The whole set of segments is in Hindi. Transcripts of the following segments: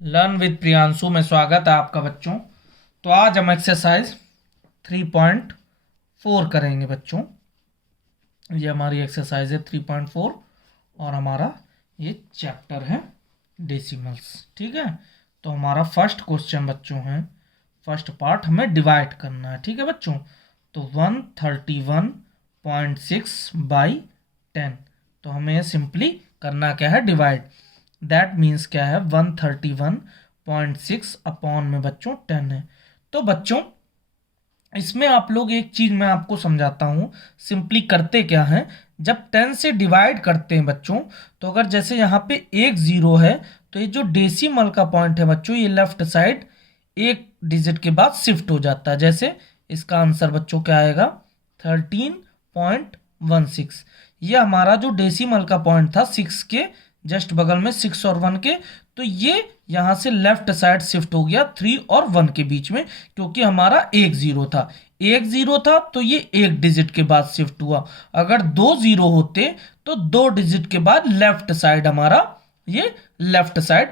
लर्न विद प्रियांशु में स्वागत है आपका बच्चों। तो आज हम एक्सरसाइज 3.4 करेंगे बच्चों। ये हमारी एक्सरसाइज है 3.4 और हमारा ये चैप्टर है डेसिमल्स। ठीक है, तो हमारा फर्स्ट क्वेश्चन बच्चों है, फर्स्ट पार्ट हमें डिवाइड करना है। ठीक है बच्चों, तो 131.6 बाई 10, तो हमें सिंपली करना क्या है, डिवाइड। दैट मीन्स क्या है, 131.6 अपॉन में बच्चों 10 है। तो बच्चों इसमें आप लोग एक चीज मैं आपको समझाता हूं, सिंपली करते क्या है, जब 10 से डिवाइड करते हैं बच्चों, तो अगर जैसे यहाँ पे एक जीरो है तो ये जो डेसिमल का पॉइंट है बच्चों, ये लेफ्ट साइड एक डिजिट के बाद शिफ्ट हो जाता है। जैसे इसका आंसर बच्चों क्या आएगा, 13.16। ये हमारा जो डेसिमल का पॉइंट था 6 के जस्ट बगल में, 6 और 1 के, तो ये यहां से लेफ्ट साइड शिफ्ट हो गया 3 और 1 के बीच में, क्योंकि हमारा एक जीरो था। एक जीरो था तो ये एक डिजिट के बाद शिफ्ट हुआ। अगर दो जीरो होते तो दो डिजिट के बाद लेफ्ट साइड हमारा ये लेफ्ट साइड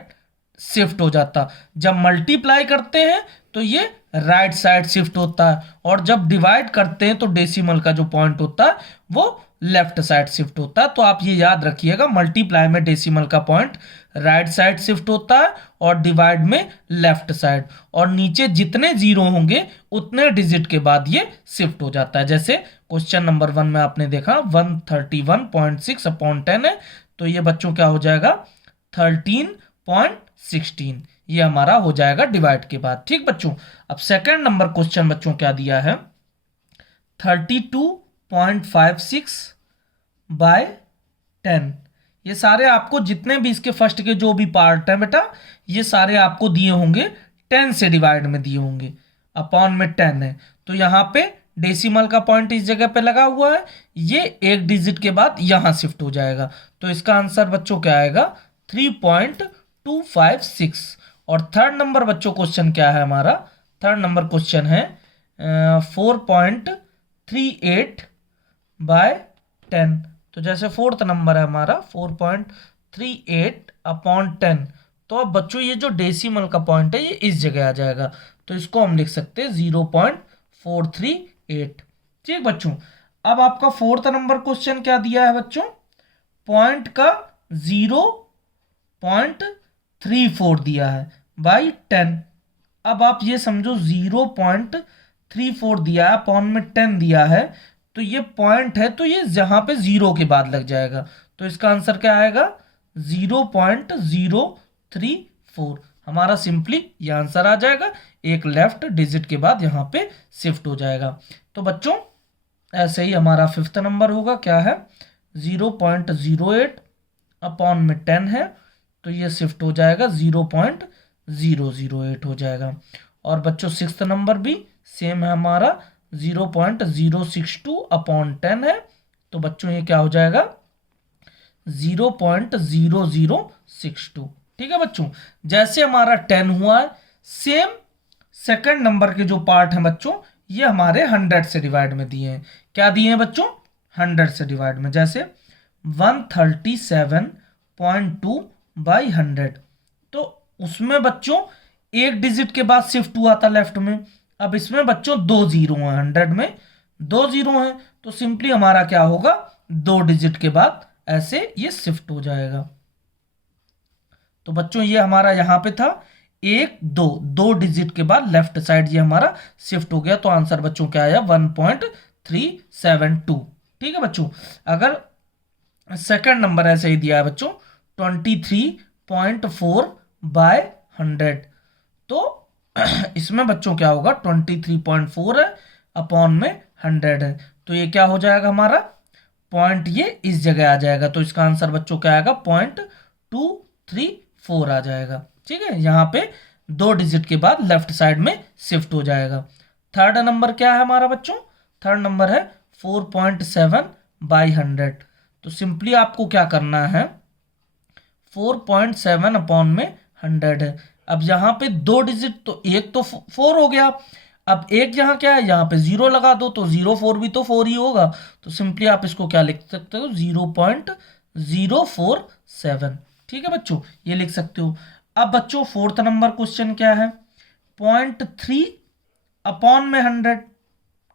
शिफ्ट हो जाता। जब मल्टीप्लाई करते हैं तो ये राइट साइड शिफ्ट होता है, और जब डिवाइड करते हैं तो डेसिमल का जो पॉइंट होता है वो लेफ्ट साइड शिफ्ट होता है। तो आप ये याद रखिएगा, मल्टीप्लाई में डेसिमल का पॉइंट राइट साइड शिफ्ट होता है और डिवाइड में लेफ्ट साइड, और नीचे जितने जीरो होंगे उतने डिजिट के बाद ये शिफ्ट हो जाता है। जैसे क्वेश्चन नंबर 1 में आपने देखा 131.6 अपॉन 10 है, तो ये बच्चों क्या हो जाएगा, 13.16, ये हमारा हो जाएगा डिवाइड के बाद। ठीक बच्चों, अब सेकंड नंबर क्वेश्चन बच्चों क्या दिया है, 32.56 बाय 10। ये सारे आपको जितने भी इसके फर्स्ट के जो भी पार्ट हैं बेटा, ये सारे आपको दिए होंगे 10 से डिवाइड में दिए होंगे, अपॉन में 10 है। तो यहाँ पे डेसिमल का पॉइंट इस जगह पे लगा हुआ है, ये एक डिजिट के बाद यहां शिफ्ट हो जाएगा। तो इसका आंसर बच्चों क्या आएगा, 3.256। और थर्ड नंबर बच्चों क्वेश्चन क्या है हमारा, थर्ड नंबर क्वेश्चन है 4.38 बाय 10। तो जैसे फोर्थ नंबर है हमारा 4.38 अपॉन 10, तो अब बच्चों ये जो डेसिमल का पॉइंट है ये इस जगह आ जाएगा, तो इसको हम लिख सकते हैं 0.438। ठीक बच्चों, अब आपका फोर्थ नंबर क्वेश्चन क्या दिया है बच्चों, पॉइंट का 0.34 दिया है बाई 10। अब आप ये समझो 0.34 दिया है, अपॉन में 10 दिया है, तो ये पॉइंट है तो ये जहां पे जीरो के बाद लग जाएगा। तो इसका आंसर क्या आएगा, 0.034। हमारा सिंपली ये आंसर आ जाएगा, एक लेफ्ट डिजिट के बाद यहां पे शिफ्ट हो जाएगा। तो बच्चों ऐसे ही हमारा फिफ्थ नंबर होगा, क्या है, 0.08 अपॉन में 10 है, तो ये शिफ्ट हो जाएगा 0.008 हो जाएगा। और बच्चों सिक्स्थ नंबर भी सेम है हमारा, 0.062 अपॉन 10 है, तो बच्चों ये क्या हो जाएगा, 0.0062। ठीक है बच्चों, जैसे हमारा 10 हुआ है, सेम सेकंड नंबर के जो पार्ट हैं बच्चों, ये हमारे 100 से डिवाइड में दिए हैं। क्या दिए हैं बच्चों, 100 से डिवाइड में। जैसे 137.2 बाई 100, तो उसमें बच्चों एक डिजिट के बाद शिफ्ट हुआ था लेफ्ट में। अब इसमें बच्चों दो जीरो हैं, 100 में दो जीरो हैं, तो सिंपली हमारा क्या होगा, दो डिजिट के बाद ऐसे ये शिफ्ट हो जाएगा। तो बच्चों ये हमारा यहां पे था एक दो, दो डिजिट के बाद लेफ्ट साइड ये हमारा शिफ्ट हो गया। तो आंसर बच्चों क्या आया, 1.372। ठीक है बच्चों, अगर सेकंड नंबर ऐसे ही दिया है बच्चों 23.4 बाय 100, तो इसमें बच्चों क्या होगा, 23.4 है अपॉन में 100 है, तो ये क्या हो जाएगा हमारा, पॉइंट ये इस जगह आ जाएगा। तो इसका आंसर बच्चों क्या आएगा, 0.234 आ जाएगा। ठीक है, यहाँ पे दो डिजिट के बाद लेफ्ट साइड में शिफ्ट हो जाएगा। थर्ड नंबर क्या है हमारा बच्चों, थर्ड नंबर है 4.7 बाई 100। तो सिंपली आपको क्या करना है, 4.7 अपॉन में 100 है। अब यहाँ पे दो डिजिट, तो एक तो 4 हो गया, अब एक यहाँ क्या है, यहाँ पे 0 लगा दो, तो 0.4 भी तो 4 ही होगा। तो सिंपली आप इसको क्या लिख सकते हो, 0.047। ठीक है बच्चों, ये लिख सकते हो। अब बच्चों फोर्थ नंबर क्वेश्चन क्या है, 0.3 अपॉन में 100,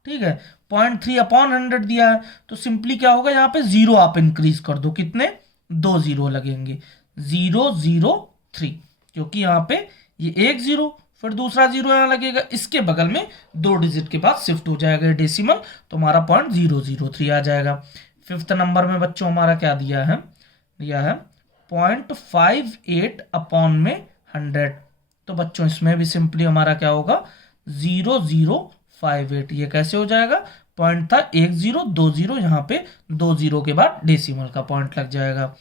ठीक है, 0.3 अपॉन 100 दिया है, तो सिंपली क्या होगा, यहाँ पे जीरो आप इंक्रीज कर दो, कितने, 2 जीरो लगेंगे, 003, क्योंकि यहाँ पे ये एक जीरो, फिर दूसरा जीरो यहाँ लगेगा, इसके बगल में 2 डिजिट के बाद शिफ्ट हो जाएगा डेसिमल, तो हमारा 0.003 आ जाएगा। फिफ्थ नंबर में बच्चों हमारा क्या दिया है 0.58 अपॉन में 100, तो बच्चों इसमें भी सिंपली हमारा क्या होगा 0058, ये कैसे हो जाएगा, पॉइंट था 1020, यहाँ पे 2 जीरो के बाद डेसिमल का पॉइंट लग जाएगा।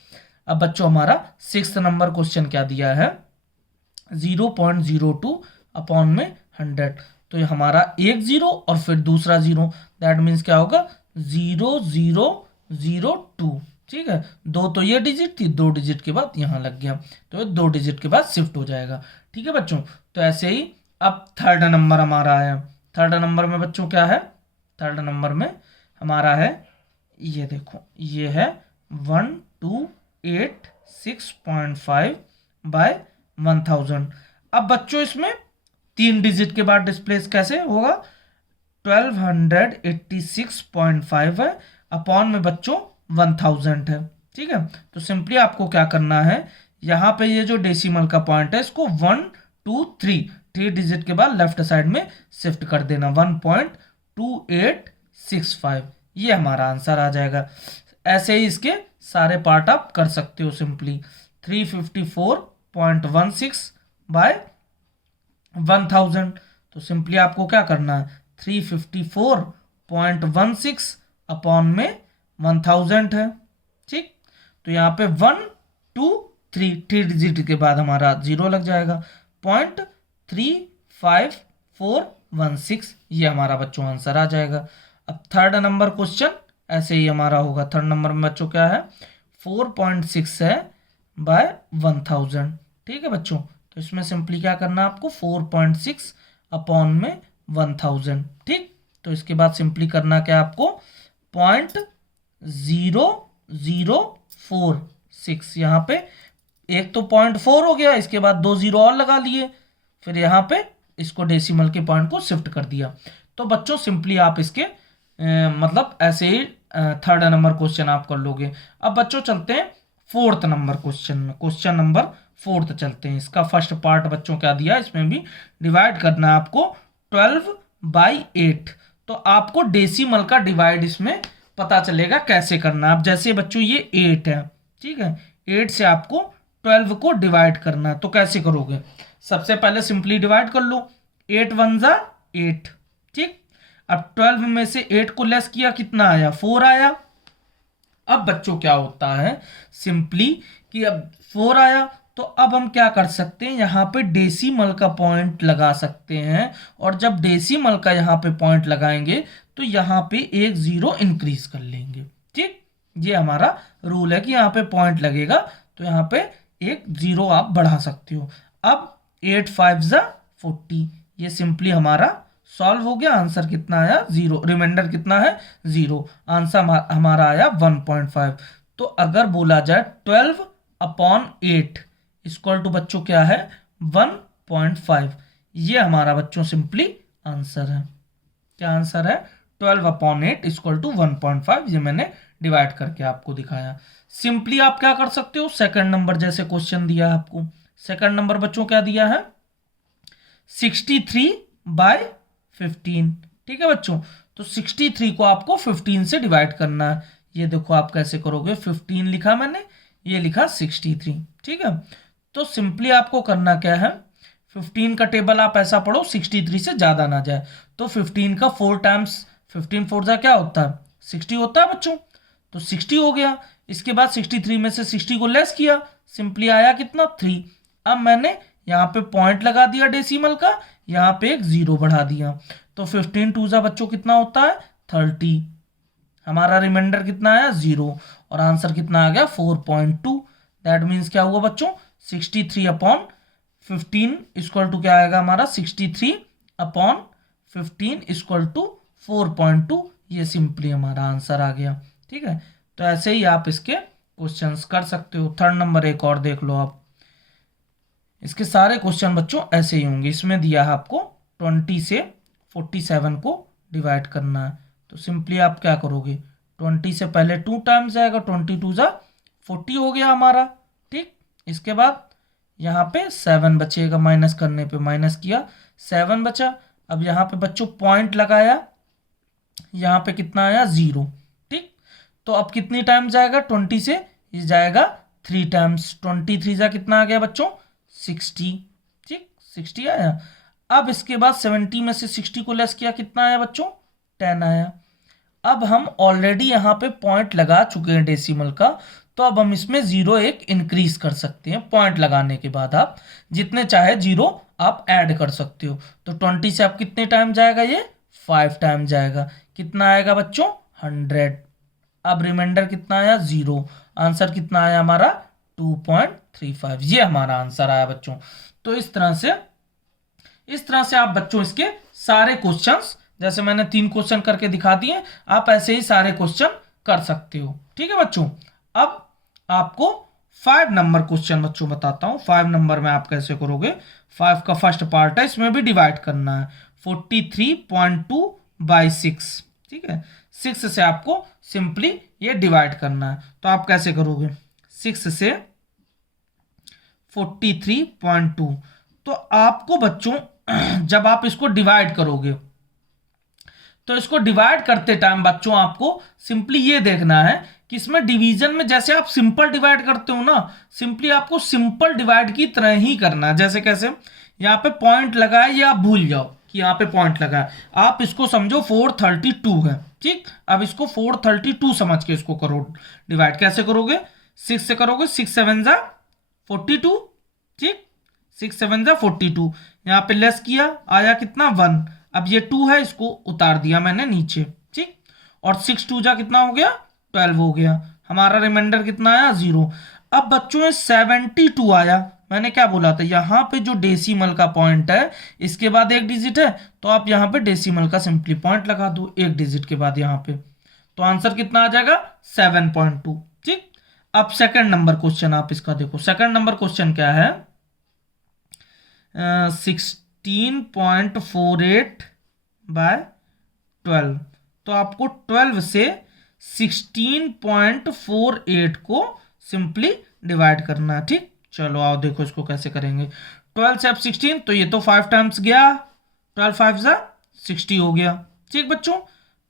अब बच्चों हमारा सिक्स्थ नंबर क्वेश्चन क्या दिया है 0.02 अपॉन में 100, तो ये हमारा एक जीरो और फिर दूसरा जीरो, दैट मीन्स क्या होगा 0002, ठीक है, दो तो ये डिजिट थी, 2 डिजिट के बाद यहाँ लग गया, तो ये 2 डिजिट के बाद शिफ्ट हो जाएगा, ठीक है बच्चों। तो ऐसे ही अब थर्ड नंबर हमारा आया, थर्ड नंबर में बच्चों क्या है, थर्ड नंबर में हमारा है, ये देखो ये है 1286.5 बाय 1000। अब बच्चों इसमें 3 डिजिट के बाद डिस्प्लेस कैसे होगा, 1286.5 है, अपॉन में बच्चों 1000 है, ठीक है। तो सिंपली आपको क्या करना है, यहाँ पे ये जो डेसिमल का पॉइंट है इसको 1 2 3 डिजिट के बाद लेफ्ट साइड में शिफ्ट कर देना, 1.2865, ये हमारा आंसर आ जाएगा। ऐसे ही इसके सारे पार्ट आप कर सकते हो सिंपली, 354.16 बाय 1000, तो सिंपली आपको क्या करना है 354.16 अपॉन में 1000 है, ठीक। तो यहाँ पे 1 2 3 डिजिट के बाद हमारा जीरो लग जाएगा, 0.35416, ये हमारा बच्चों आंसर आ जाएगा। अब थर्ड नंबर क्वेश्चन ऐसे ही हमारा होगा, थर्ड नंबर में बच्चों क्या है 4.6 है बाय 1000, ठीक है बच्चों। तो इसमें सिंपली क्या करना है आपको 4.6 अपॉन में 1000, ठीक। तो इसके बाद सिंपली करना क्या आपको 0.0046, यहाँ पे एक तो 0.4 हो गया, इसके बाद 2 जीरो और लगा लिए, फिर यहाँ पे इसको डेसिमल के पॉइंट को शिफ्ट कर दिया। तो बच्चों सिंपली आप इसके मतलब ऐसे ही थर्ड नंबर क्वेश्चन आप कर लोगे। अब बच्चों चलते हैं फोर्थ नंबर क्वेश्चन में, क्वेश्चन नंबर फोर्थ चलते हैं। इसका फर्स्ट पार्ट बच्चों क्या दिया, इसमें भी डिवाइड करना है आपको 12/8, तो आपको डेसिमल का डिवाइड इसमें पता चलेगा कैसे करना है। अब जैसे बच्चों ये 8 है, ठीक है, 8 से आपको 12 को डिवाइड करना है, तो कैसे करोगे, सबसे पहले सिंपली डिवाइड कर लो, 8 1 जा 8, ठीक। अब 12 में से 8 को लेस किया, कितना आया 4 आया। अब बच्चों क्या होता है सिंपली कि अब 4 आया, तो अब हम क्या कर सकते हैं, यहाँ पे डेसिमल का पॉइंट लगा सकते हैं, और जब डेसिमल का यहाँ पे पॉइंट लगाएंगे तो यहाँ पे एक जीरो इंक्रीज कर लेंगे, ठीक। ये हमारा रूल है कि यहाँ पे पॉइंट लगेगा तो यहाँ पे एक जीरो आप बढ़ा सकते हो। अब 8 5 जा 40, ये सिंपली हमारा सॉल्व हो गया, आंसर कितना आया 0, रिमाइंडर कितना है 0, आंसर हमारा आया 1.5। तो अगर बोला जाए 12/8 इक्वल टू बच्चों क्या है 1.5, ये हमारा बच्चों सिंपली आंसर है। क्या आंसर है 12/8 इक्वल टू 1.5, ये मैंने डिवाइड करके आपको दिखाया। सिंपली आप क्या कर सकते हो, सेकंड नंबर जैसे क्वेश्चन दिया है आपको, सेकंड नंबर बच्चों क्या दिया है 63/15, ठीक है बच्चों। तो 63 को आपको 15 से डिवाइड करना है, ये देखो आप कैसे करोगे, 15 लिखा मैंने, ये लिखा 63, ठीक है। तो सिंपली आपको करना क्या है, 15 का टेबल आप ऐसा पढ़ो 63 से ज़्यादा ना जाए, तो 15 का 4 टाइम्स 15 4 जा क्या होता है 60 होता है बच्चों, तो 60 हो गया। इसके बाद 63 में से 60 को लेस किया, सिंपली आया कितना 3। अब मैंने यहाँ पे पॉइंट लगा दिया डेसिमल का, यहाँ पे एक जीरो बढ़ा दिया, तो 15 2 जा बच्चों कितना होता है 30, हमारा रिमाइंडर कितना आया 0, और आंसर कितना आ गया 4.2। दैट मीन्स क्या हुआ बच्चों 63/15 इक्वल टू क्या आएगा हमारा 63/15 इक्वल टू 4.2, ये सिंपली हमारा आंसर आ गया, ठीक है। तो ऐसे ही आप इसके क्वेश्चंस कर सकते हो। थर्ड नंबर एक और देख लो आप, इसके सारे क्वेश्चन बच्चों ऐसे ही होंगे। इसमें दिया है आपको 20 से 47 को डिवाइड करना है, तो सिंपली आप क्या करोगे, 20 से पहले 2 टाइम्स जाएगा, 22 जा 40 हो गया हमारा। ठीक, इसके बाद यहाँ पे 7 बचेगा, माइनस करने पे माइनस किया 7 बचा। अब यहाँ पे बच्चों पॉइंट लगाया, यहाँ पे कितना आया 0। ठीक, तो अब कितनी टाइम जाएगा 20 से, ये जाएगा 3 टाइम्स, 23 जा कितना आ गया बच्चों 60। ठीक, 60 आया। अब इसके बाद 70 में से 60 को लेस किया, कितना आया बच्चों 10 आया। अब हम ऑलरेडी यहाँ पे पॉइंट लगा चुके हैं डेसिमल का, तो अब हम इसमें 0 एक इंक्रीज कर सकते हैं। पॉइंट लगाने के बाद आप जितने चाहे 0 आप ऐड कर सकते हो। तो 20 से आप कितने टाइम जाएगा, ये 5 टाइम जाएगा, कितना आएगा बच्चों 100। अब रिमाइंडर कितना आया 0, आंसर कितना आया हमारा 2.35, ये हमारा आंसर आया बच्चों। तो इस तरह से आप बच्चों इसके सारे क्वेश्चंस, जैसे मैंने 3 क्वेश्चन करके दिखा दिए, आप ऐसे ही सारे क्वेश्चन कर सकते हो। ठीक है बच्चों, अब आपको 5 नंबर क्वेश्चन बच्चों बताता हूं। 5 नंबर में आप कैसे करोगे, 5 का फर्स्ट पार्ट है, इसमें भी डिवाइड करना है 43.2 बाई 6। ठीक है, 6 से आपको सिंपली ये डिवाइड करना है, तो आप कैसे करोगे, 6 से 43.2, तो आपको बच्चों जब आप इसको डिवाइड करोगे, तो इसको डिवाइड करते टाइम बच्चों आपको सिंपली ये देखना है कि इसमें डिवीजन में जैसे आप सिंपल डिवाइड करते हो ना, सिंपली आपको सिंपल डिवाइड की तरह ही करना है। जैसे कैसे, यहाँ पे पॉइंट लगा है, या आप भूल जाओ कि यहाँ पे पॉइंट लगा है, आप इसको समझो 432 है। ठीक, अब इसको 432 समझ के इसको करो डिवाइड। कैसे करोगे, 6 से करोगे, 6 7 जा 42। ठीक, 6 7 जा 42, यहाँ पे लेस किया, आया कितना 1। अब ये 2 है, इसको उतार दिया मैंने नीचे। ठीक, और 6 2 जा कितना हो गया 12 हो गया, हमारा रिमाइंडर कितना आया 0। अब बच्चों 72 आया, मैंने क्या बोला था, यहाँ पे जो डेसिमल का पॉइंट है इसके बाद एक डिजिट है, तो आप यहाँ पे डेसिमल का सिंपली पॉइंट लगा दो एक डिजिट के बाद यहाँ पे, तो आंसर कितना आ जाएगा 7.2। ठीक, अब सेकंड नंबर क्वेश्चन आप इसका देखो। सेकंड नंबर क्वेश्चन क्या है, 16.48 बाय 12, तो आपको 12 से 16.48 को सिंपली डिवाइड करना है। ठीक, चलो आओ देखो इसको कैसे करेंगे। 12 से अब 16, तो ये तो 5 टाइम्स गया, 12 5 जा 60 हो गया। ठीक बच्चों,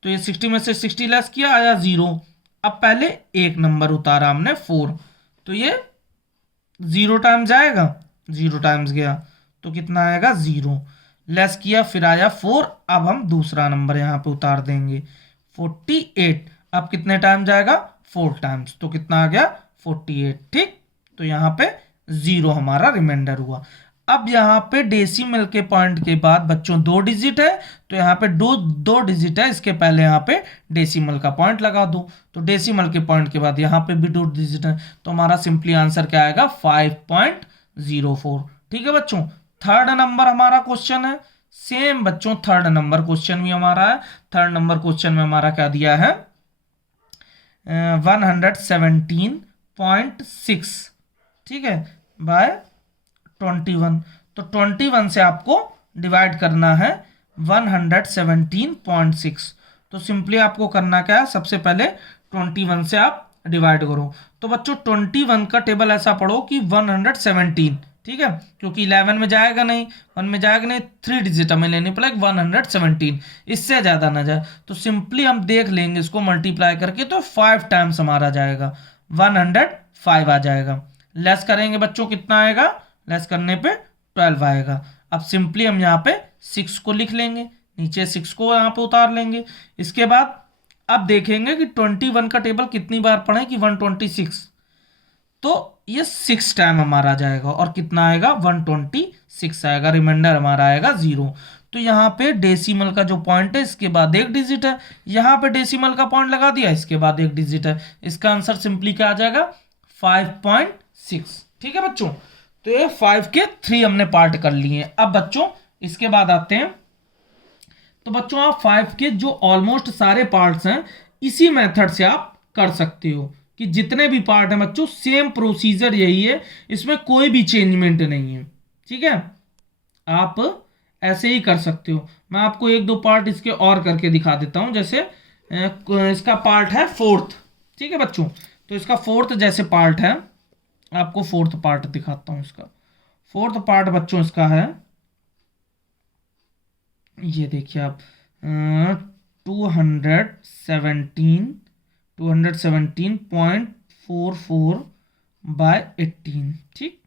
तो ये 60 में से 60 लेस किया, आया 0। अब पहले एक नंबर उतारा हमने 4, तो ये 0 टाइम्स जाएगा, 0 टाइम्स गया, तो कितना आएगा 0, लेस किया फिर आया 4। अब हम दूसरा नंबर यहाँ पे उतार देंगे 48, अब कितने टाइम जाएगा 4 टाइम्स, तो कितना आ गया 48। ठीक, तो यहाँ पे 0 हमारा रिमाइंडर हुआ। अब यहाँ पे डेसिमल के पॉइंट के बाद बच्चों 2 डिजिट है, तो यहाँ पे दो डिजिट है, इसके पहले यहाँ पे डेसिमल का पॉइंट लगा दो, तो डेसिमल के पॉइंट के बाद यहाँ पे भी 2 डिजिट है, तो हमारा सिंपली आंसर क्या आएगा 5.04। ठीक है बच्चों, थर्ड नंबर हमारा क्वेश्चन है, सेम बच्चों थर्ड नंबर क्वेश्चन भी हमारा है। थर्ड नंबर क्वेश्चन में हमारा क्या दिया है 117.6, ठीक है, बाय 21, तो 21 से आपको डिवाइड करना है 117.6, तो सिंपली आपको करना क्या है, सबसे पहले 21 से आप डिवाइड करो। तो बच्चों 21 का टेबल ऐसा पढ़ो कि 117, ठीक है, क्योंकि 11 में जाएगा नहीं, 1 में जाएगा नहीं, 3 डिजिट हमें लेने पड़ेगा 117, इससे ज़्यादा ना जाए, तो सिंपली हम देख लेंगे इसको मल्टीप्लाई करके, तो 5 टाइम्स हमारा जाएगा 105 आ जाएगा। लेस करेंगे बच्चों कितना आएगा, लेस करने पे 12 आएगा। अब सिंपली हम यहाँ पे 6 को लिख लेंगे, नीचे 6 को यहाँ पे उतार लेंगे। इसके बाद अब देखेंगे कि 21 का टेबल कितनी बार पढ़े कि 126, तो ये 6 टाइम हमारा जाएगा और कितना आएगा 126 आएगा, रिमाइंडर हमारा आएगा 0। तो यहाँ पे डेसिमल का जो पॉइंट है इसके बाद एक डिजिट है, यहाँ पे डेसिमल का पॉइंट लगा दिया, इसके बाद एक डिजिट है, इसका आंसर सिंपली क्या आ जाएगा 5.6। ठीक है बच्चों, तो ये 5 के 3 हमने पार्ट कर लिए। अब बच्चों इसके बाद आते हैं, तो बच्चों आप 5 के जो ऑलमोस्ट सारे पार्ट्स हैं इसी मेथड से आप कर सकते हो, कि जितने भी पार्ट हैं बच्चों सेम प्रोसीजर यही है, इसमें कोई भी चेंजमेंट नहीं है। ठीक है, आप ऐसे ही कर सकते हो। मैं आपको एक दो पार्ट इसके और करके दिखा देता हूं। जैसे इसका पार्ट है फोर्थ, ठीक है बच्चों, तो इसका फोर्थ जैसे पार्ट है, आपको फोर्थ पार्ट दिखाता हूं। इसका फोर्थ पार्ट बच्चों इसका है, ये देखिए आप, 217.44/18। ठीक,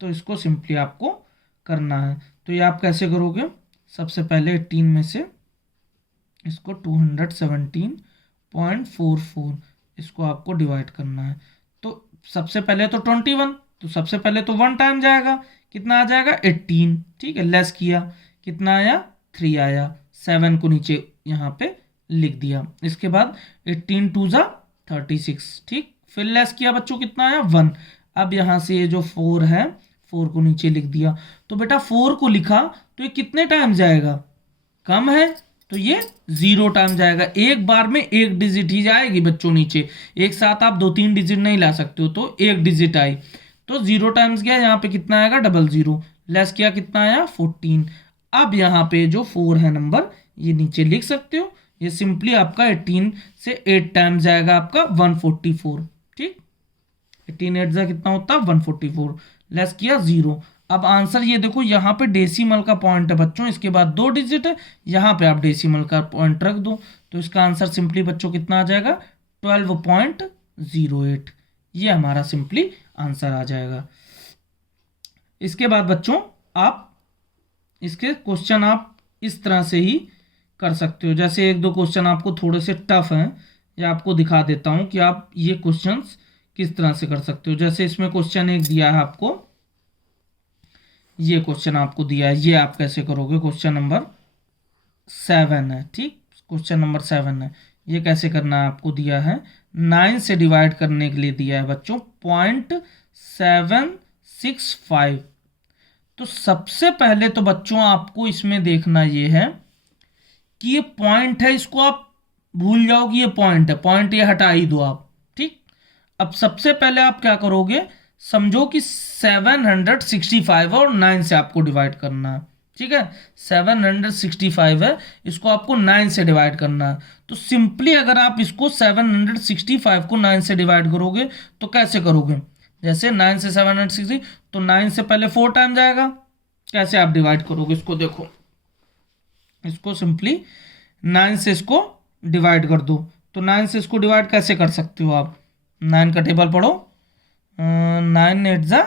तो इसको सिंपली आपको करना है। तो ये आप कैसे करोगे, सबसे पहले 18 में से इसको 217.44 इसको आपको डिवाइड करना है। तो सबसे पहले तो 21, तो सबसे पहले तो 1 टाइम जाएगा, कितना आ जाएगा 18। ठीक है, लेस किया, कितना आया 3 आया, 7 को नीचे यहाँ पे लिख दिया। इसके बाद 18 2 ज़ा 36। ठीक, फिर लेस किया बच्चों, कितना आया 1। अब यहाँ से ये जो 4 है, 4 को नीचे लिख दिया। तो बेटा 4 को लिखा तो ये कितने टाइम जाएगा, कम है तो ये 0 टाइम जाएगा। एक बार में एक डिजिट ही जाएगी बच्चों नीचे, एक साथ आप 2-3 डिजिट नहीं ला सकते हो। तो एक डिजिट आई तो 0 टाइम्स गया, यहाँ पे कितना आएगा 00, लेस किया कितना आया 14। अब यहाँ पे जो 4 है नंबर, ये नीचे लिख सकते हो। ये सिंपली आपका 18 से 8 टाइम जाएगा, आपका 144। ठीक, 18 8 जा कितना होता है 144, लेस किया 0। अब आंसर ये देखो, यहाँ पे डेसिमल का पॉइंट है बच्चों, इसके बाद 2 डिजिट है, यहाँ पे आप डेसिमल का पॉइंट रख दो। तो इसका आंसर सिंपली बच्चों कितना आ जाएगा 12.08। ये हमारा सिंपली आंसर आ जाएगा। इसके बाद बच्चों आप इसके क्वेश्चन आप इस तरह से ही कर सकते हो। जैसे एक दो क्वेश्चन आपको थोड़े से टफ हैं, या आपको दिखा देता हूं कि आप ये क्वेश्चंस किस तरह से कर सकते हो। जैसे इसमें क्वेश्चन एक दिया है आपको, ये क्वेश्चन आपको दिया है, ये आप कैसे करोगे, क्वेश्चन नंबर 7 है। ठीक, क्वेश्चन नंबर 7 है, ये कैसे करना है आपको दिया है, 9 से डिवाइड करने के लिए दिया है बच्चों 0.765। तो सबसे पहले तो बच्चों आपको इसमें देखना ये है कि ये पॉइंट है, इसको आप भूल जाओ कि ये पॉइंट है, पॉइंट ये हटा ही दो आप। ठीक, अब सबसे पहले आप क्या करोगे, समझो कि 765 और 9 से आपको डिवाइड करना है। ठीक है, 765 है, इसको आपको 9 से डिवाइड करना है। तो सिंपली अगर आप इसको 765 को 9 से डिवाइड करोगे तो कैसे करोगे, जैसे 9 से 760, तो 9 से पहले 4 टाइम जाएगा। कैसे आप डिवाइड करोगे इसको, देखो इसको सिंपली 9 से इसको डिवाइड कर दो। तो 9 से इसको डिवाइड कैसे कर सकते हो आप, 9 का टेबल पढ़ो, 9 8 ज़ा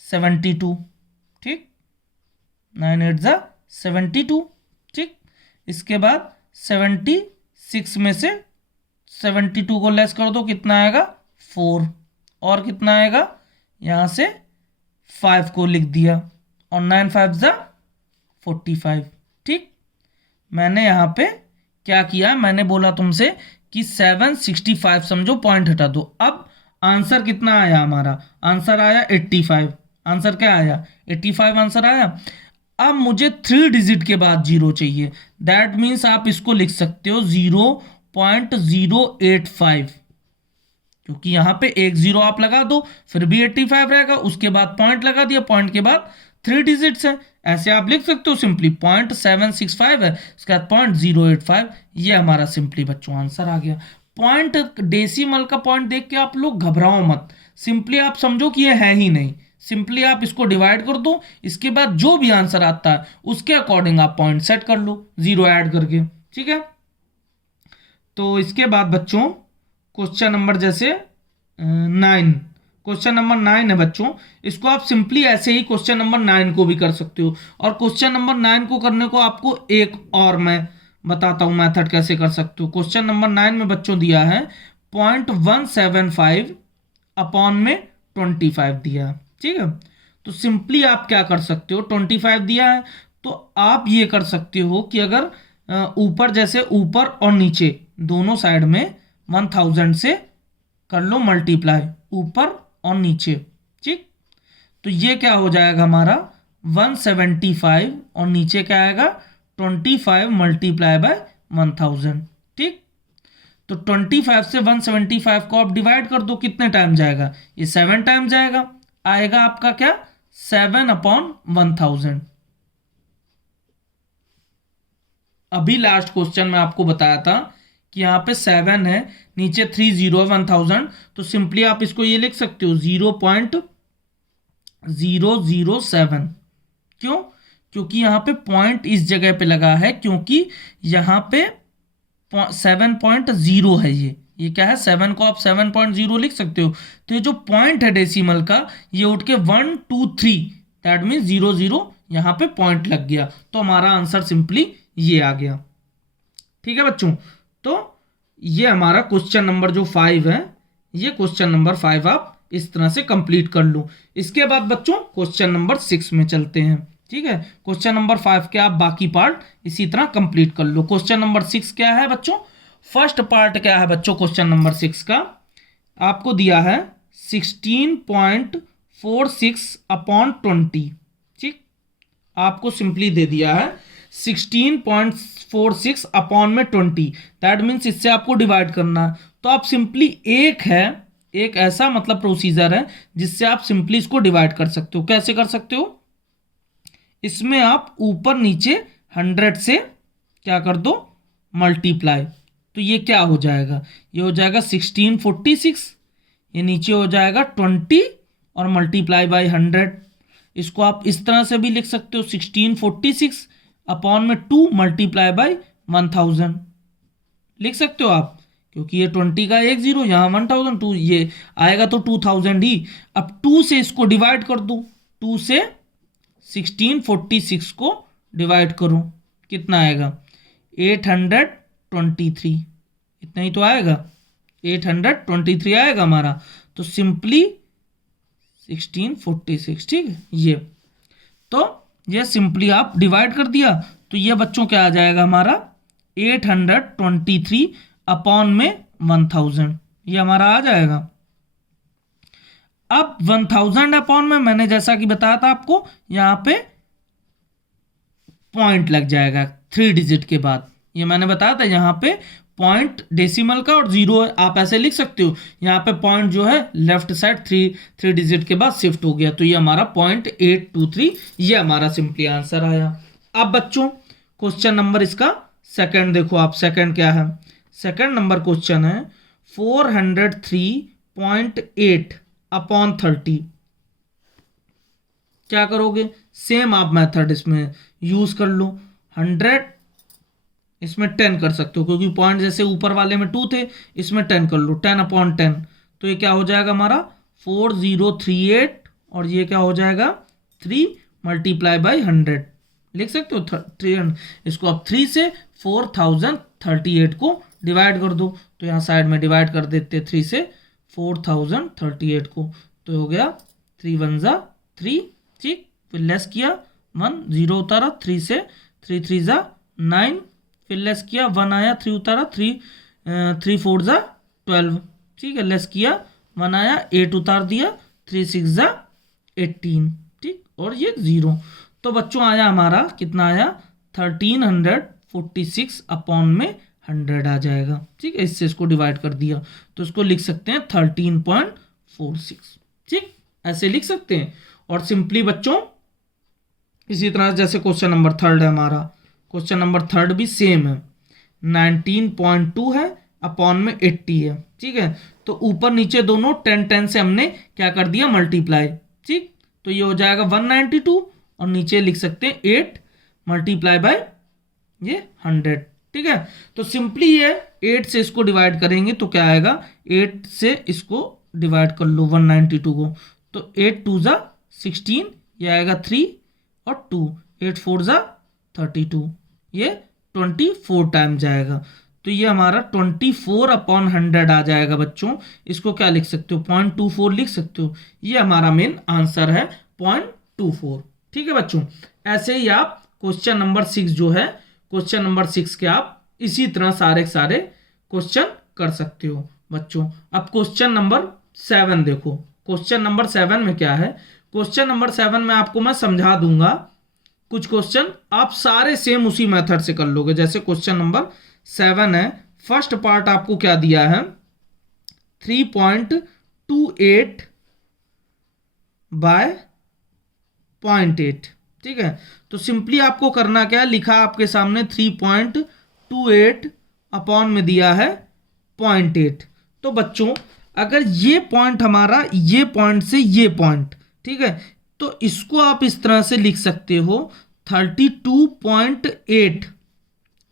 72। ठीक, 9 8 ज़ा 72। ठीक, इसके बाद 76 में से 72 को लेस कर दो, कितना आएगा 4, और कितना आएगा यहाँ से 5 को लिख दिया, और 9 5 ज़ा 45। ठीक, मैंने यहाँ पे क्या किया, मैंने बोला तुमसे कि 765 समझो, पॉइंट हटा दो। अब आंसर कितना आया हमारा, आंसर आया 85। आंसर क्या आया 85 आंसर आया। अब मुझे 3 डिजिट के बाद 0 चाहिए, दैट मीन्स आप इसको लिख सकते हो 0.085, क्योंकि यहाँ पे एक 0 आप लगा दो फिर भी 85 रहेगा, उसके बाद पॉइंट लगा दिया, पॉइंट के बाद 3 डिजिट्स है, ऐसे आप लिख सकते हो सिंपली 0.765 है, उसके बाद 0.085। ये हमारा सिंपली बच्चों आंसर आ गया। पॉइंट डेसिमल का पॉइंट देख के आप लोग घबराओ मत, सिंपली आप समझो कि ये है ही नहीं, सिंपली आप इसको डिवाइड कर दो, इसके बाद जो भी आंसर आता है उसके अकॉर्डिंग आप पॉइंट सेट कर लो 0 ऐड करके। ठीक है, तो इसके बाद बच्चों क्वेश्चन नंबर जैसे 9, क्वेश्चन नंबर 9 है बच्चों, इसको आप सिंपली ऐसे ही क्वेश्चन नंबर 9 को भी कर सकते हो। और क्वेश्चन नंबर 9 को करने को आपको एक और मैं बताता हूं मेथड कैसे कर सकते हो। क्वेश्चन नंबर 9 में बच्चों दिया है 0.175 अपॉन में 25 दिया है। ठीक है, तो सिंपली आप क्या कर सकते हो, 25 दिया है तो आप ये कर सकते हो कि अगर ऊपर जैसे ऊपर और नीचे दोनों साइड में 1000 से कर लो मल्टीप्लाई, ऊपर और नीचे। ठीक, तो ये क्या हो जाएगा हमारा 175, और नीचे क्या आएगा 25 मल्टीप्लाई बाय 1000। ठीक, तो 25 से 175 को आप डिवाइड कर दो, कितने टाइम जाएगा, ये 7 टाइम जाएगा, आएगा आपका क्या 7/1000। अभी लास्ट क्वेश्चन में आपको बताया था कि यहाँ पे 7 है, नीचे 3 0 1000, तो सिंपली आप इसको ये लिख सकते हो 0.007। क्यों? क्योंकि यहाँ पे पॉइंट इस जगह पे लगा है, क्योंकि यहाँ पे 7.0 है। ये क्या है, 7 को आप 7.0 लिख सकते हो। तो ये जो पॉइंट है डेसिमल का, ये उठ के 1 2 3, दैट मीन्स 0 0 यहाँ पे पॉइंट लग गया, तो हमारा आंसर सिंपली ये आ गया। ठीक है बच्चों, तो ये हमारा क्वेश्चन नंबर जो 5 है, ये क्वेश्चन नंबर 5 आप इस तरह से कंप्लीट कर लो। इसके बाद बच्चों क्वेश्चन नंबर 6 में चलते हैं। ठीक है, क्वेश्चन नंबर 5 के आप बाकी पार्ट इसी तरह कंप्लीट कर लो। क्वेश्चन नंबर 6 क्या है बच्चों? फर्स्ट पार्ट क्या है बच्चों क्वेश्चन नंबर 6 का? आपको दिया है 16.46/20। ठीक, आपको सिंपली दे दिया है 16.46/20, दैट मीन्स इससे आपको डिवाइड करना है। तो आप सिंपली एक ऐसा मतलब प्रोसीजर है जिससे आप सिंपली इसको डिवाइड कर सकते हो। कैसे कर सकते हो? इसमें आप ऊपर नीचे 100 से क्या कर दो, मल्टीप्लाई। तो ये क्या हो जाएगा? ये हो जाएगा 1646, ये नीचे हो जाएगा 20 और मल्टीप्लाई बाई 100। इसको आप इस तरह से भी लिख सकते हो 1646/2 मल्टीप्लाई बाई 1000 लिख सकते हो आप, क्योंकि ये 20 का एक जीरो, यहाँ 1000, 2 ये आएगा तो 2000 ही। अब 2 से इसको डिवाइड कर दो, 2 से 1646 को डिवाइड करो, कितना आएगा? 823, इतना ही तो आएगा, 823 आएगा हमारा। तो सिंपली 1646। ठीक है, ये तो ये सिंपली आप डिवाइड कर दिया, तो ये बच्चों क्या आ जाएगा हमारा 823/1000, ये हमारा आ जाएगा। अब 1000 में मैंने जैसा कि बताया था आपको, यहां पे पॉइंट लग जाएगा 3 डिजिट के बाद। ये मैंने बताया था, यहां पे पॉइंट डेसिमल का और जीरो है, आप ऐसे लिख सकते हो। यहाँ पे पॉइंट जो है लेफ्ट साइड 3 डिजिट के बाद शिफ्ट हो गया, तो ये हमारा 0.823, ये हमारा सिंपली आंसर आया। अब बच्चों क्वेश्चन नंबर इसका सेकंड देखो आप, सेकंड क्या है? सेकंड नंबर क्वेश्चन है 403.8/30। क्या करोगे? सेम आप मेथड इसमें यूज कर लो। 100 इसमें 10 कर सकते हो, क्योंकि पॉइंट जैसे ऊपर वाले में 2 थे, इसमें 10 कर लो, 10/10। तो ये क्या हो जाएगा हमारा 4038, और ये क्या हो जाएगा 3 मल्टीप्लाई बाई 100 लिख सकते हो 300। इसको आप 3 से 4038 को डिवाइड कर दो, तो यहाँ साइड में डिवाइड कर देते 3 से 4038 को, तो हो गया 3 1 जा 3। ठीक, फिर लेस किया 1 0 उतारा, 3 से 3 3 जा 9, फिर लेस किया 1 आया 3 उतारा, 3 4 जा 12। ठीक है, लेस किया 1 आया 8 उतार दिया, 3 6 जा 18। ठीक, और ये 0। तो बच्चों आया हमारा कितना आया 1346/100 आ जाएगा। ठीक है, इससे इसको डिवाइड कर दिया, तो इसको लिख सकते हैं 13.46। ठीक, ऐसे लिख सकते हैं। और सिंपली बच्चों इसी तरह जैसे क्वेश्चन नंबर 3 है हमारा, क्वेश्चन नंबर 3 भी सेम है, 19.2 है अपॉन में 80 है। ठीक है, तो ऊपर नीचे दोनों 10 10 से हमने क्या कर दिया, मल्टीप्लाई। ठीक, तो ये हो जाएगा 192, और नीचे लिख सकते हैं 8 मल्टीप्लाई बाय ये 100। ठीक है, तो सिंपली ये 8 से इसको डिवाइड करेंगे तो क्या आएगा, 8 से इसको डिवाइड कर लो 192 को, तो 8 2 जा 16, ये आएगा 3 और 2, 8 4 जा 32, ये 24 टाइम जाएगा। तो ये हमारा 24/100 आ जाएगा बच्चों। इसको क्या लिख सकते हो, 0.24 लिख सकते हो। ये हमारा मेन आंसर है 0.24। ठीक है बच्चों, ऐसे ही आप क्वेश्चन नंबर 6 जो है, क्वेश्चन नंबर 6 के आप इसी तरह सारे क्वेश्चन कर सकते हो बच्चों। अब क्वेश्चन नंबर 7 देखो, क्वेश्चन नंबर 7 में क्या है? क्वेश्चन नंबर 7 में आपको मैं समझा दूंगा कुछ क्वेश्चन, आप सारे सेम उसी मेथड से कर लोगे। जैसे क्वेश्चन नंबर 7 है, फर्स्ट पार्ट आपको क्या दिया है, 3.28 बाय 0.8। ठीक है, तो सिंपली आपको करना क्या है, लिखा आपके सामने 3.28 अपॉन में दिया है 0.8। तो बच्चों अगर ये पॉइंट हमारा ये पॉइंट से ये पॉइंट, ठीक है, तो इसको आप इस तरह से लिख सकते हो 32.8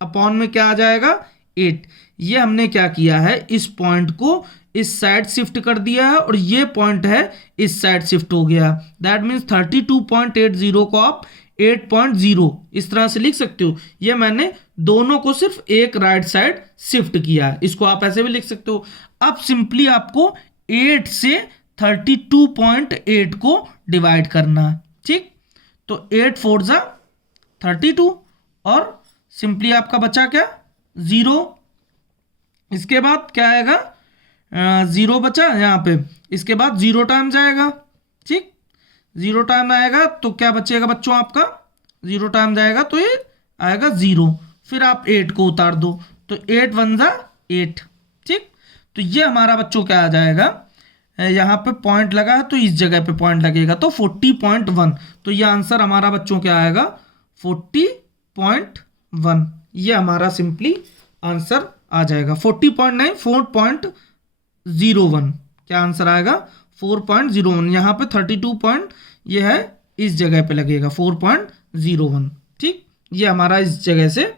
अपॉन में क्या आ जाएगा 8। ये हमने क्या किया है, इस पॉइंट को इस साइड शिफ्ट कर दिया है और ये पॉइंट है इस साइड शिफ्ट हो गया। दैट मीन्स 32.80 को आप 8.0 इस तरह से लिख सकते हो। ये मैंने दोनों को सिर्फ एक राइट साइड शिफ्ट किया है, इसको आप ऐसे भी लिख सकते हो। अब सिंपली आपको 8 से 32.8 को डिवाइड करना है। ठीक, तो 8 4 जा 32 और सिंपली आपका बचा क्या 0। इसके बाद क्या आएगा 0 बचा यहाँ पे, इसके बाद 0 टाइम जाएगा। ठीक, 0 टाइम आएगा तो क्या बचेगा बच्चों आपका 0 टाइम जाएगा तो ये आएगा 0। फिर आप 8 को उतार दो तो 8 1 जा 8। ठीक, तो ये हमारा बच्चों क्या आ जाएगा, यहाँ पे पॉइंट लगा है तो इस जगह पे पॉइंट लगेगा तो 40.1। तो ये आंसर हमारा बच्चों क्या आएगा 40.1। ये हमारा सिंपली आंसर आ जाएगा 40.9 4.01। क्या आंसर आएगा 4.01। यहाँ पे 32 पॉइंट ये है इस जगह पे लगेगा 4.01। ठीक, ये हमारा इस जगह से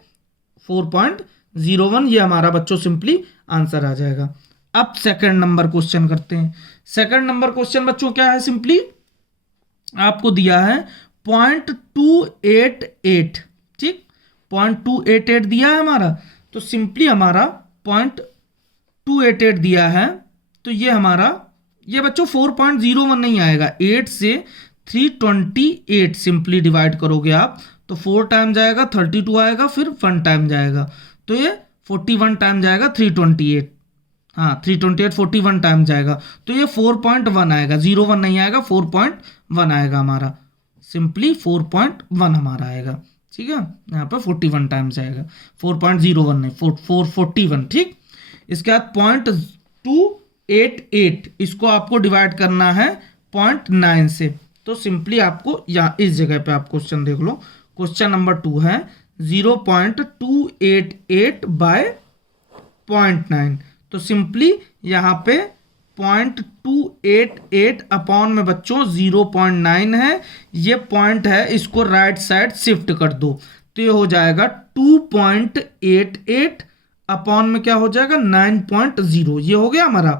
4.01 ये हमारा बच्चों सिंपली आंसर आ जाएगा। अब सेकंड नंबर क्वेश्चन करते हैं। सेकंड नंबर क्वेश्चन बच्चों क्या है, सिंपली आपको दिया है 0.288। ठीक, 0.288 दिया है हमारा, तो सिंपली हमारा 0.288 दिया है तो ये हमारा ये बच्चों 4.01 नहीं आएगा। 8 से 328 सिंपली डिवाइड करोगे आप तो 4 टाइम जाएगा 32 आएगा, फिर 1 टाइम जाएगा तो ये 41 टाइम जाएगा 328। हाँ 328 41 टाइम जाएगा तो ये 4.1 आएगा, 0.1 नहीं आएगा, 4.1 आएगा हमारा। सिंपली 4.1 हमारा आएगा। ठीक है, यहाँ पे 41 टाइम्स आएगा, 4.01 नहीं 441। ठीक, इसके बाद 0.288 इसको आपको डिवाइड करना है 0.9 से। तो सिंपली आपको यहाँ इस जगह पे आप क्वेश्चन देख लो, क्वेश्चन नंबर 2 है 0.288 बाय 0.9। तो सिंपली यहाँ पे 0.288 अपॉन में बच्चों 0.9 है, ये पॉइंट है, इसको राइट साइड शिफ्ट कर दो तो ये हो जाएगा 2.88 अपॉन में क्या हो जाएगा 9.0। ये हो गया हमारा।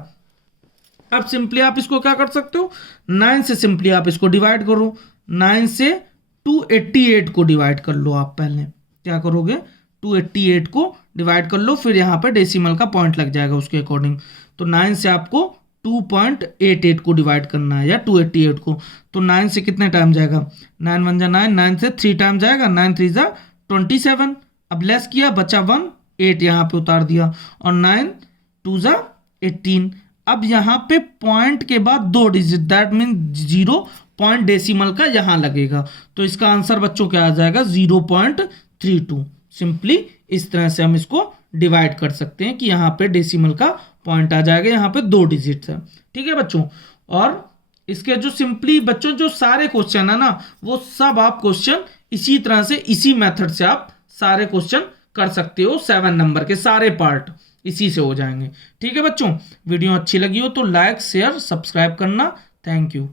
अब सिंपली आप इसको क्या कर सकते हो, 9 से सिंपली आप इसको डिवाइड करो, 9 से 288 को डिवाइड कर लो। आप पहले क्या करोगे 288 को डिवाइड कर लो, फिर यहाँ पे डेसिमल का पॉइंट लग जाएगा उसके अकॉर्डिंग। तो 9 से आपको 2.88 को डिवाइड करना है या 288 को, तो 9 से कितने टाइम जाएगा 9 1 जा 9, 9 से 3 टाइम जाएगा, 9 3 जा 27। अब लेस किया बचा 1, 8 यहाँ पे उतार दिया और 9 2 जा 18। अब यहाँ पे पॉइंट के बाद 2 digit that mean 0 point decimal का यहाँ लगेगा तो इसका आंसर बच्चों क्या आ जाएगा 0.32। सिंपली इस तरह से हम इसको डिवाइड कर सकते हैं कि यहाँ पे डेसिमल का पॉइंट आ जाएगा, यहाँ पे 2 डिजिट है। ठीक है बच्चों, और इसके जो सिंपली बच्चों जो सारे क्वेश्चन है ना वो सब आप क्वेश्चन इसी तरह से इसी मेथड से आप सारे क्वेश्चन कर सकते हो। 7 नंबर के सारे पार्ट इसी से हो जाएंगे। ठीक है बच्चों, वीडियो अच्छी लगी हो तो लाइक शेयर सब्सक्राइब करना। Thank you.